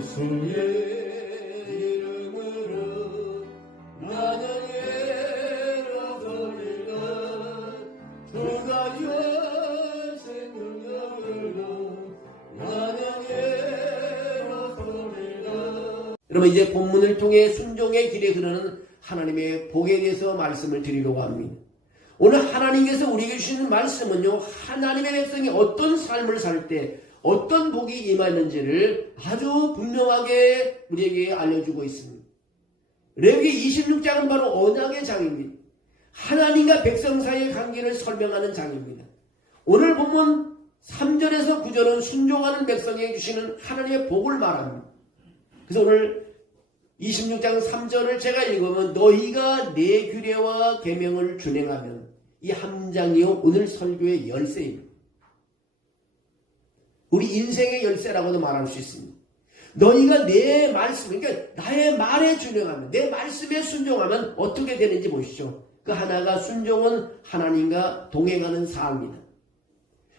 예수의 이름으로 나는 일어서리라. 두가 열쇠 능력으로 나는 일어서리라. 여러분, 이제 본문을 통해 순종의 길에 흐르는 하나님의 복에 대해서 말씀을 드리려고 합니다. 오늘 하나님께서 우리에게 주시는 말씀은요, 하나님의 백성이 어떤 삶을 살 때 어떤 복이 임하는지를 아주 분명하게 우리에게 알려주고 있습니다. 레위기 26장은 바로 언약의 장입니다. 하나님과 백성 사이의 관계를 설명하는 장입니다. 오늘 본문 3절에서 9절은 순종하는 백성에게 주시는 하나님의 복을 말합니다. 그래서 오늘 26장 3절을 제가 읽으면 너희가 내 규례와 계명을 준행하면, 이 한 장이요 오늘 설교의 열쇠입니다. 우리 인생의 열쇠라고도 말할 수 있습니다. 너희가 내 말씀, 그러니까 나의 말에 준행하면, 내 말씀에 순종하면 어떻게 되는지 보시죠. 그 하나가 순종은 하나님과 동행하는 삶입니다.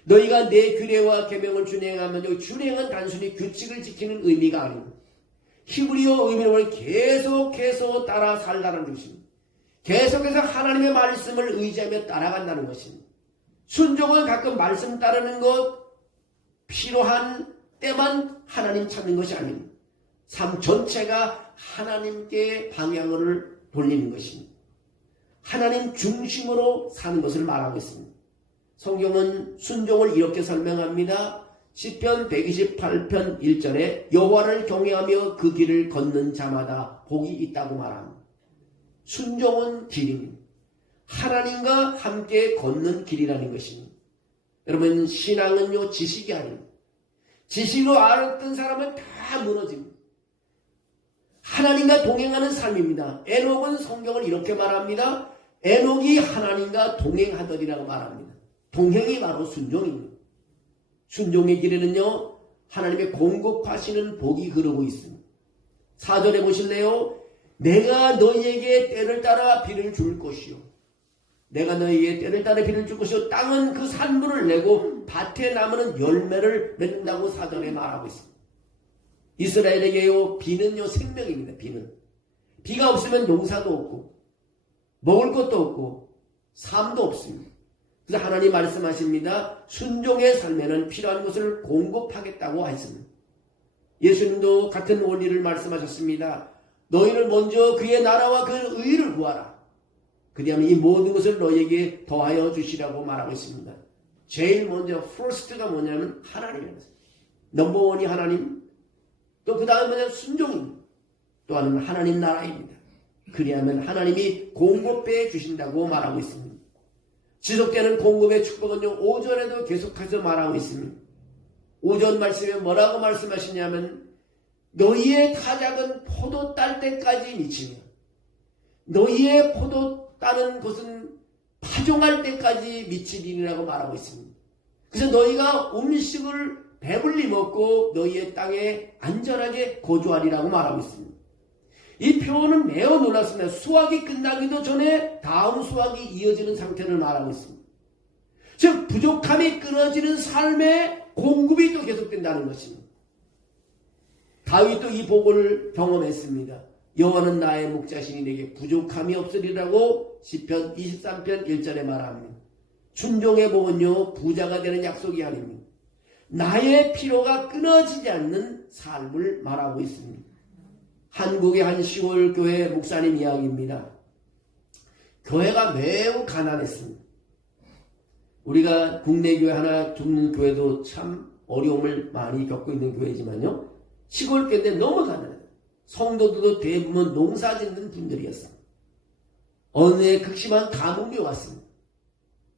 너희가 내 규례와 계명을 준행하면, 여기 준행은 단순히 규칙을 지키는 의미가 아닙니다. 히브리어 의미로 보면 계속해서 따라 살다는 것입니다. 계속해서 하나님의 말씀을 의지하며 따라간다는 것입니다. 순종은 가끔 말씀 따르는 것, 필요한 때만 하나님 찾는 것이 아닙니다. 삶 전체가 하나님께 방향을 돌리는 것입니다. 하나님 중심으로 사는 것을 말하고 있습니다. 성경은 순종을 이렇게 설명합니다. 시편 128편 1절에 여호와를 경외하며 그 길을 걷는 자마다 복이 있다고 말합니다. 순종은 길입니다. 하나님과 함께 걷는 길이라는 것입니다. 여러분, 신앙은요 지식이 아닙니다. 지식으로 알았던 사람은 다 무너집니다. 하나님과 동행하는 삶입니다. 에녹은 성경을 이렇게 말합니다. 에녹이 하나님과 동행하더니라고 말합니다. 동행이 바로 순종입니다. 순종의 길에는요 하나님의 공급하시는 복이 흐르고 있습니다. 4절에 보실래요? 내가 너희에게 때를 따라 비를 줄 것이요, 내가 너희에게 때를 따라 비를 줄 것이요, 땅은 그 산물을 내고 밭에 나무는 열매를 맺는다고 4절에 말하고 있습니다. 이스라엘에게요 비는요 생명입니다. 비가 없으면 농사도 없고 먹을 것도 없고 삶도 없습니다. 그래서 하나님 말씀하십니다. 순종의 삶에는 필요한 것을 공급하겠다고 하셨습니다. 예수님도 같은 원리를 말씀하셨습니다. 너희는 먼저 그의 나라와 그 의를 구하라. 그리하면 이 모든 것을 너희에게 더하여 주시라고 말하고 있습니다. 제일 먼저 first가 뭐냐면 하나님입니다. 넘버원이 하나님, 또 그 다음에 뭐냐면 순종입니다. 또 하나는 하나님 나라입니다. 그리하면 하나님이 공급해 주신다고 말하고 있습니다. 지속되는 공급의 축복은요 5절에도 계속해서 말하고 있습니다. 5절 말씀에 뭐라고 말씀하시냐면 너희의 타작은 포도 딸 때까지 미치며 너희의 포도 따는 것은 파종할 때까지 미치리라고 말하고 있습니다. 그래서 너희가 음식을 배불리 먹고 너희의 땅에 안전하게 거주하리라고 말하고 있습니다. 이 표현은 매우 놀랐습니다. 수확이 끝나기도 전에 다음 수확이 이어지는 상태를 말하고 있습니다. 즉 부족함이 끊어지는 삶의 공급이 또 계속된다는 것입니다. 다윗도 이 복을 경험했습니다. 여호와는 나의 목자시니 내게 부족함이 없으리라고 시편 23편 1절에 말합니다. 순종의 복은요 부자가 되는 약속이 아닙니다. 나의 필요가 끊어지지 않는 삶을 말하고 있습니다. 한국의 한 시골 교회 목사님 이야기입니다. 교회가 매우 가난했습니다. 우리가 국내 교회 하나 돕는 교회도 참 어려움을 많이 겪고 있는 교회지만요, 시골 교회인데 너무 가난해요. 성도들도 대부분 농사 짓는 분들이었어요. 어느 해 극심한 가뭄이 왔습니다.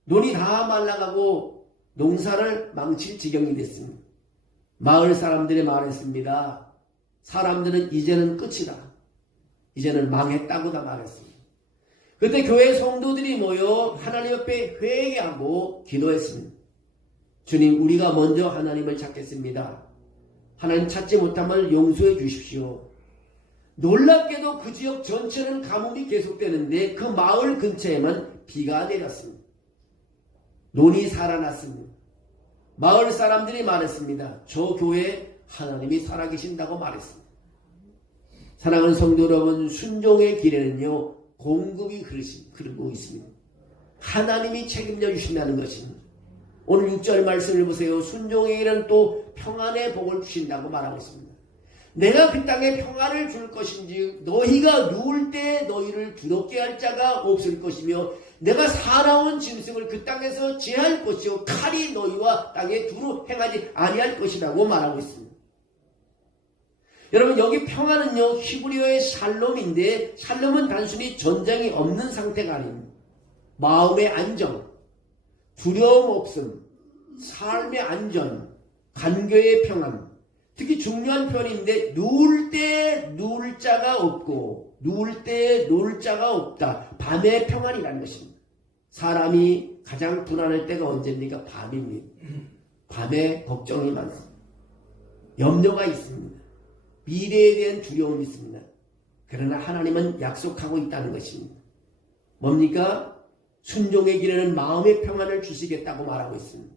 논이 다 말라가고 농사를 망칠 지경이 됐습니다. 마을 사람들이 말했습니다. 사람들은 이제는 끝이다. 이제는 망했다고 다 말했습니다. 그때 교회 성도들이 모여 하나님 앞에 회개하고 기도했습니다. 주님, 우리가 먼저 하나님을 찾겠습니다. 하나님 찾지 못함을 용서해 주십시오. 놀랍게도 그 지역 전체는 가뭄이 계속되는데 그 마을 근처에만 비가 내렸습니다. 논이 살아났습니다. 마을 사람들이 말했습니다. 저 교회 하나님이 살아계신다고 말했습니다. 사랑하는 성도 여러분, 순종의 길에는요 공급이 흐르고 있습니다. 하나님이 책임져 주신다는 것입니다. 오늘 6절 말씀을 보세요. 순종의 길은 또 평안의 복을 주신다고 말하고 있습니다. 내가 그 땅에 평안을 줄 것인지 너희가 누울 때 너희를 두렵게 할 자가 없을 것이며 내가 사나운 짐승을 그 땅에서 제할 것이요 칼이 너희와 땅에 두루 행하지 아니할 것이라고 말하고 있습니다. 여러분 여기 평안은요 히브리어의 샬롬인데 샬롬은 단순히 전쟁이 없는 상태가 아닙니다. 마음의 안정, 두려움 없음, 삶의 안전, 관계의 평안, 특히 중요한 표현인데 누울 때 누울 자가 없고 누울 때 누울 자가 없다. 밤의 평안이라는 것입니다. 사람이 가장 불안할 때가 언제입니까? 밤입니다. 밤에 걱정이 많습니다. 염려가 있습니다. 미래에 대한 두려움이 있습니다. 그러나 하나님은 약속하고 있다는 것입니다. 뭡니까? 순종의 길에는 마음의 평안을 주시겠다고 말하고 있습니다.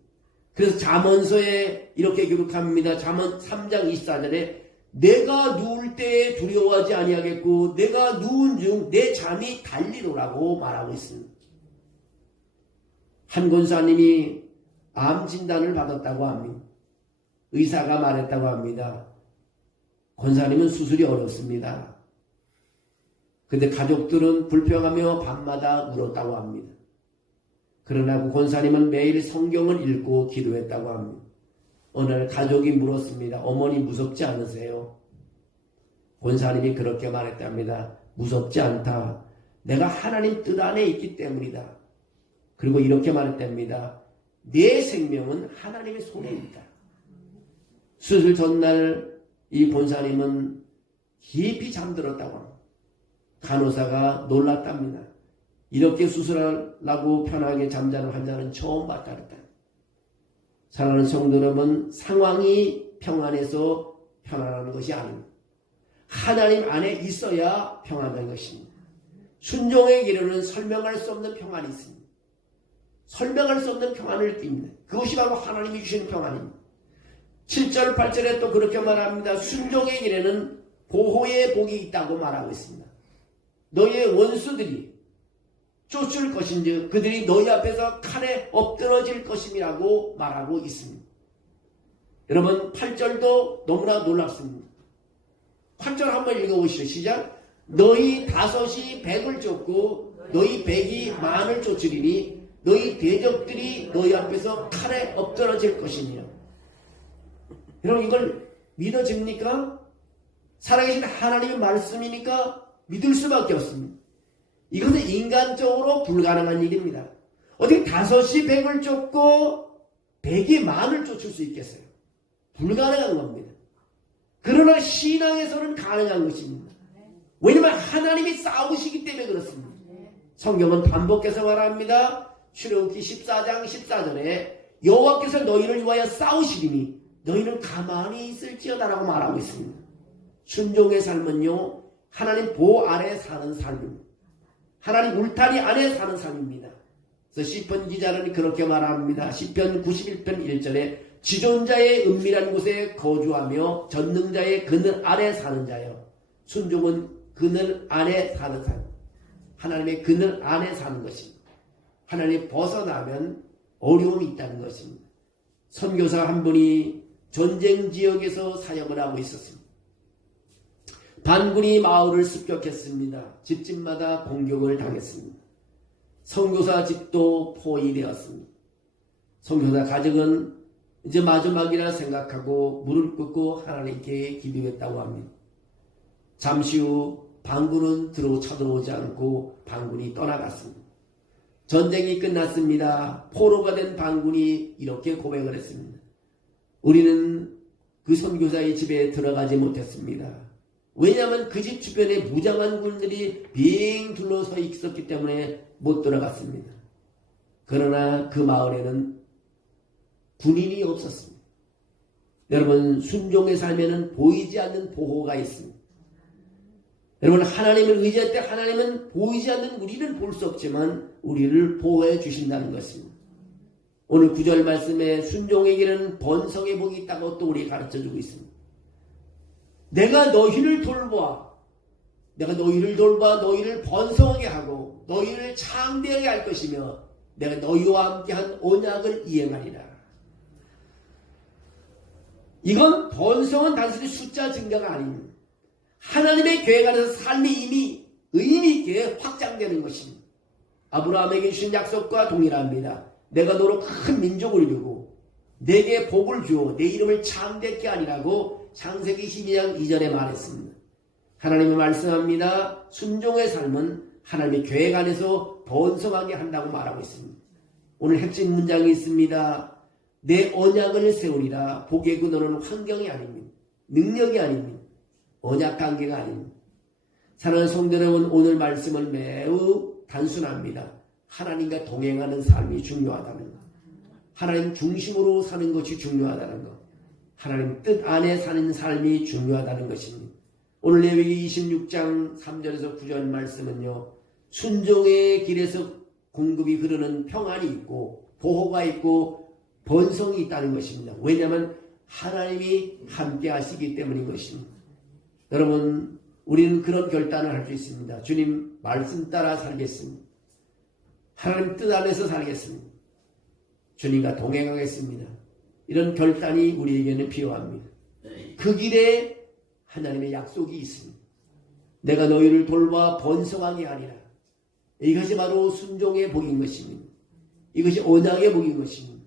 그래서 잠언서에 이렇게 기록합니다. 잠언 3장 24절에 내가 누울 때에 두려워하지 아니하겠고 내가 누운 중 내 잠이 달리로라고 말하고 있습니다. 한 권사님이 암 진단을 받았다고 합니다. 의사가 말했다고 합니다. 권사님은 수술이 어렵습니다. 근데 가족들은 불평하며 밤마다 울었다고 합니다. 그러나 그 권사님은 매일 성경을 읽고 기도했다고 합니다. 어느 날 가족이 물었습니다. 어머니 무섭지 않으세요? 권사님이 그렇게 말했답니다. 무섭지 않다. 내가 하나님 뜻 안에 있기 때문이다. 그리고 이렇게 말했답니다. 내 생명은 하나님의 손에 있다. 수술 전날 이 권사님은 깊이 잠들었다고 합니다. 간호사가 놀랐답니다. 이렇게 수술하려고 편하게 잠자는 환자는 처음 봤다 그랬다. 사랑하는 성도 여러분, 상황이 평안해서 편안한 것이 아닙니다. 하나님 안에 있어야 평안한 것입니다. 순종의 길에는 설명할 수 없는 평안이 있습니다. 설명할 수 없는 평안을 띱니다. 그것이 바로 하나님이 주시는 평안입니다. 7절 8절에 또 그렇게 말합니다. 순종의 길에는 보호의 복이 있다고 말하고 있습니다. 너희의 원수들이 쫓을 것인지 그들이 너희 앞에서 칼에 엎드러질 것임이라고 말하고 있습니다. 여러분 8절도 너무나 놀랍습니다. 8절 한번 읽어보시죠. 시작. 너희 다섯이 백을 쫓고 너희 백이 만을 쫓으리니 너희 대적들이 너희 앞에서 칼에 엎드러질 것이니라. 여러분 이걸 믿어집니까? 살아계신 하나님의 말씀이니까 믿을 수밖에 없습니다. 이것은 인간적으로 불가능한 일입니다. 어떻게 다섯이 백을 쫓고 백이 만을 쫓을 수 있겠어요? 불가능한 겁니다. 그러나 신앙에서는 가능한 것입니다. 왜냐하면 하나님이 싸우시기 때문에 그렇습니다. 성경은 반복해서 말합니다. 출애굽기 14장 14절에 여호와께서 너희를 위하여 싸우시리니 너희는 가만히 있을지어다라고 말하고 있습니다. 순종의 삶은요 하나님 보호 아래 사는 삶입니다. 하나님 울타리 안에 사는 삶입니다. 그래서 시편 기자는 그렇게 말합니다. 시편 91편 1절에 지존자의 은밀한 곳에 거주하며 전능자의 그늘 아래 사는 자여. 순종은 그늘 안에 사는 삶. 하나님의 그늘 안에 사는 것입니다. 하나님 벗어나면 어려움이 있다는 것입니다. 선교사 한 분이 전쟁 지역에서 사역을 하고 있었습니다. 반군이 마을을 습격했습니다. 집집마다 공격을 당했습니다. 선교사 집도 포위되었습니다. 선교사 가족은 이제 마지막이라 생각하고 무릎 꿇고 하나님께 기도했다고 합니다. 잠시 후 반군은 쳐들어오지 않고 반군이 떠나갔습니다. 전쟁이 끝났습니다. 포로가 된 반군이 이렇게 고백을 했습니다. 우리는 그 선교사의 집에 들어가지 못했습니다. 왜냐하면 그 집 주변에 무장한 군들이 빙 둘러서 있었기 때문에 못 들어갔습니다. 그러나 그 마을에는 군인이 없었습니다. 여러분 순종의 삶에는 보이지 않는 보호가 있습니다. 여러분 하나님을 의지할 때 하나님은 보이지 않는 우리를 볼 수 없지만 우리를 보호해 주신다는 것입니다. 오늘 9절 말씀에 순종의 길은 번성의 복이 있다고 또 우리 가르쳐주고 있습니다. 내가 너희를 돌보아. 내가 너희를 돌봐 너희를 번성하게 하고 너희를 창대하게 할 것이며 내가 너희와 함께한 언약을 이행하리라. 이건 번성은 단순히 숫자 증가가 아닙니다. 하나님의 계획 안에서 삶이 이미 의미 있게 확장되는 것입니다. 아브라함에게 주신 약속과 동일합니다. 내가 너로 큰 민족을 이루고 내게 복을 주어 내 이름을 창대케 하리라고 창세기 12장 2절에 말했습니다. 하나님이 말씀합니다. 순종의 삶은 하나님의 계획 안에서 번성하게 한다고 말하고 있습니다. 오늘 핵심 문장이 있습니다. 내 언약을 세우리라. 복의 근원은 환경이 아닙니다. 능력이 아닙니다. 언약 관계가 아닙니다. 사랑하는 성도 여러분, 오늘 말씀은 매우 단순합니다. 하나님과 동행하는 삶이 중요하다는 것. 하나님 중심으로 사는 것이 중요하다는 것. 하나님 뜻 안에 사는 삶이 중요하다는 것입니다. 오늘 레위기 26장 3절에서 9절 말씀은요. 순종의 길에서 공급이 흐르는 평안이 있고 보호가 있고 번성이 있다는 것입니다. 왜냐하면 하나님이 함께 하시기 때문인 것입니다. 여러분, 우리는 그런 결단을 할 수 있습니다. 주님 말씀 따라 살겠습니다. 하나님 뜻 안에서 살겠습니다. 주님과 동행하겠습니다. 이런 결단이 우리에게는 필요합니다. 그 길에 하나님의 약속이 있습니다. 내가 너희를 돌봐 번성하게 하리라. 이것이 바로 순종의 복인 것입니다. 이것이 언약의 복인 것입니다.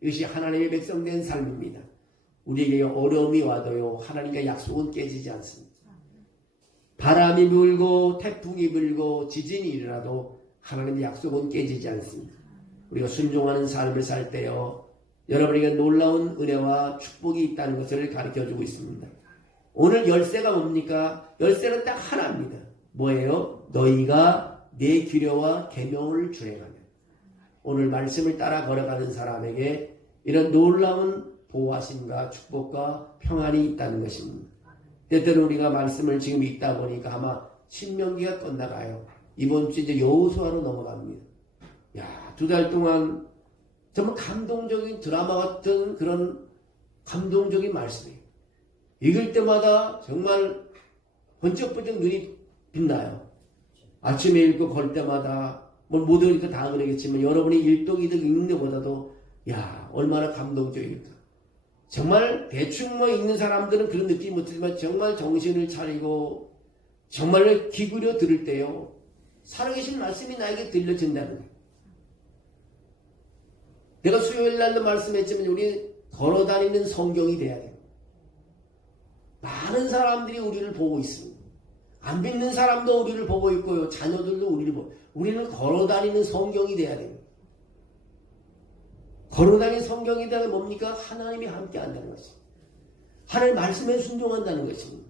이것이 하나님의 백성된 삶입니다. 우리에게 어려움이 와도요, 하나님과 약속은 깨지지 않습니다. 바람이 불고 태풍이 불고 지진이 일어나도 하나님의 약속은 깨지지 않습니다. 우리가 순종하는 삶을 살 때요, 여러분에게 놀라운 은혜와 축복이 있다는 것을 가르쳐주고 있습니다. 오늘 열쇠가 뭡니까? 열쇠는 딱 하나입니다. 뭐예요? 너희가 내 규례와 계명을 준행하면. 오늘 말씀을 따라 걸어가는 사람에게 이런 놀라운 보호하심과 축복과 평안이 있다는 것입니다. 때때로 우리가 말씀을 지금 읽다 보니까 아마 신명기가 끝나가요. 이번 주 이제 여호수아로 넘어갑니다. 야, 2달 동안 정말 감동적인 드라마 같은 그런 감동적인 말씀이에요. 읽을 때마다 정말 번쩍번쩍 눈이 빛나요. 아침에 읽고 걸 때마다 못 읽으니까 다 그러겠지만 여러분이 일독이득 읽는 것보다도 야, 얼마나 감동적일까. 정말 대충 읽는 사람들은 그런 느낌 못하지만 정말 정신을 차리고 정말 기울여 들을 때요, 살아계신 말씀이 나에게 들려진다는 거예요. 내가 수요일 날도 말씀했지만 우리 걸어다니는 성경이 돼야 돼요. 많은 사람들이 우리를 보고 있습니다. 안 믿는 사람도 우리를 보고 있고요. 자녀들도 우리를 보고. 우리는 걸어다니는 성경이 돼야 됩니다. 걸어다니는 성경이 되면 뭡니까? 하나님이 함께 한다는 것입니다. 하나님 말씀에 순종한다는 것입니다.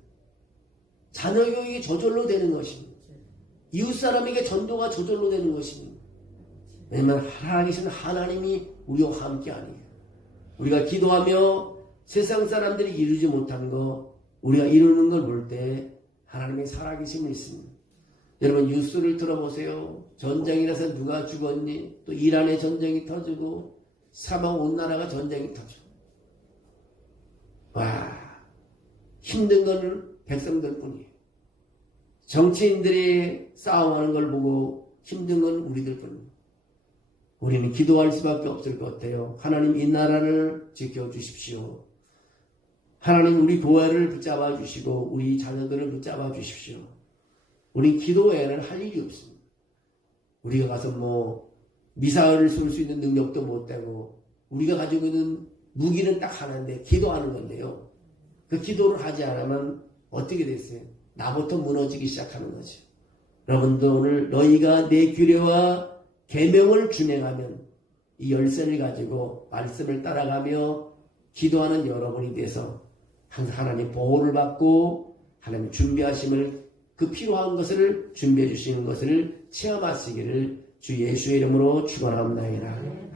자녀 교육이 저절로 되는 것입니다. 이웃 사람에게 전도가 저절로 되는 것입니다. 왜냐하면 살아계신 하나님이 우리와 함께 하니까. 우리가 기도하며 세상 사람들이 이루지 못한 거 우리가 이루는 걸 볼 때 하나님의 살아계심이 있습니다. 여러분 뉴스를 들어보세요. 전쟁이라서 누가 죽었니? 또 이란의 전쟁이 터지고 사망 온 나라가 전쟁이 터지고. 와, 힘든 건 백성들 뿐이에요. 정치인들이 싸움하는 걸 보고 힘든 건 우리들 뿐입니다. 우리는 기도할 수밖에 없을 것 같아요. 하나님 이 나라를 지켜주십시오. 하나님 우리 교회를 붙잡아 주시고 우리 자녀들을 붙잡아 주십시오. 우리 기도 외에는 할 일이 없습니다. 우리가 가서 미사일을 쏠 수 있는 능력도 못 되고 우리가 가지고 있는 무기는 딱 하나인데 기도하는 건데요. 그 기도를 하지 않으면 어떻게 됐어요? 나부터 무너지기 시작하는 거죠. 여러분도 오늘 너희가 내 규례와 계명을 준행하면 이 열쇠를 가지고 말씀을 따라가며 기도하는 여러분이 돼서 항상 하나님 보호를 받고 하나님 준비하심을 그 필요한 것을 준비해 주시는 것을 체험하시기를 주 예수의 이름으로 축원합니다.